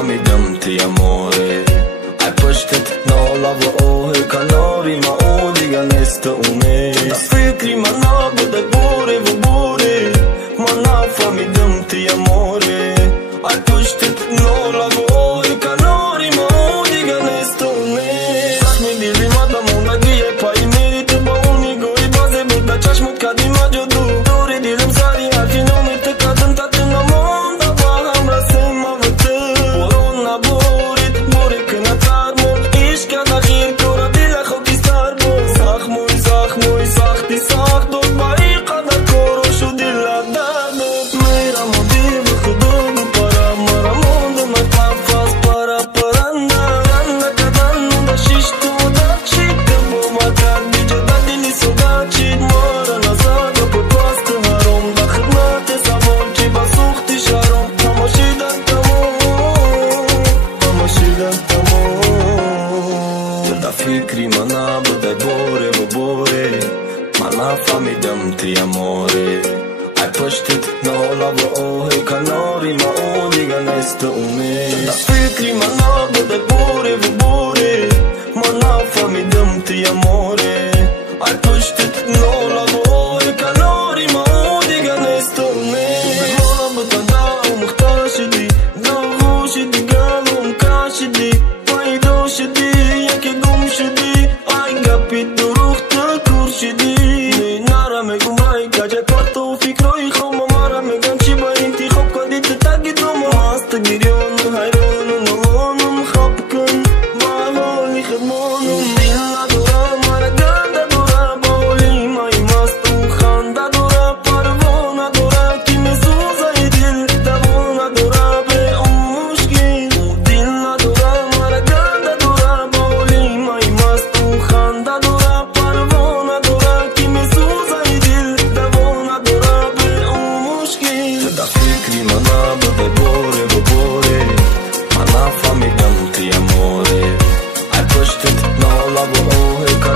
فهمیدم تی amore Ai păștet n-o lavă ohe ca nori ma o diga neste unes Da fikri ma na bude bure vă bure Ma na fahamidim تی amore Ai păștet n-o lavă ohe ca nori ma o diga neste unes Saç mi dili ma da munda gie pa i meri te ba unigo i baze buda qash mut ka di ma gjodu Dore dilim sari harfi no me te ka dën ta të nga monda Pa hamra se ma vëtë Poron na borit, borit këna tarmon Ish ka da gjirë kora dila khoti sarbo Sakh muj, sakh ti sakh do t'bari qada koro shu dilla dardo Mera mo divë khëdodu para mara mondu Ma t'afas para paranda Randa ka dannu da shishtu da qitë Bo ma t'ad digja da dili so da qitë Mara na zaga për pas të harom Da khëdnate sa mon që i basuk t'i sharom Pa ma shida t'amor Pa ma shida t'amor Të da fikri ma na bëdaj bore vë bore Ma na famidëm تی amore Ai pështit në lavë ohe ka nori ma o diga neste unes Të da fikri ma na bëdaj bore vë bore Ma na famidëm تی amore Ai pështit në lavë ohe ka nori ma o diga neste unes Ma bëta da u më këta shidi Da u hu shidi gallu më ka shidi Pa i do shidi ja ke dum shidi Ai nga pitu ruh të kur shidi Nara me gumraj ka gjaj parto u fikroj Khau ma mara me gan që bajin ti khop ka ditë të tagit do më Mas të gjirion në hajronë në lonë Më khapkën ma honi khedmonë Dilla dora mara ganda dora Bauli ma i mas të khanda dora Parvona dora ki me suza i dil Davona dora be mushkin Dilla dora mara ganda dora Bauli ma i mas të khanda dora Parvona dora ki me suza i dil Davona dora be mushkin Të da fikri ma na bëdhe bore vë bore Ma na famidëm تی amore Ai pështit në lavë ohe ka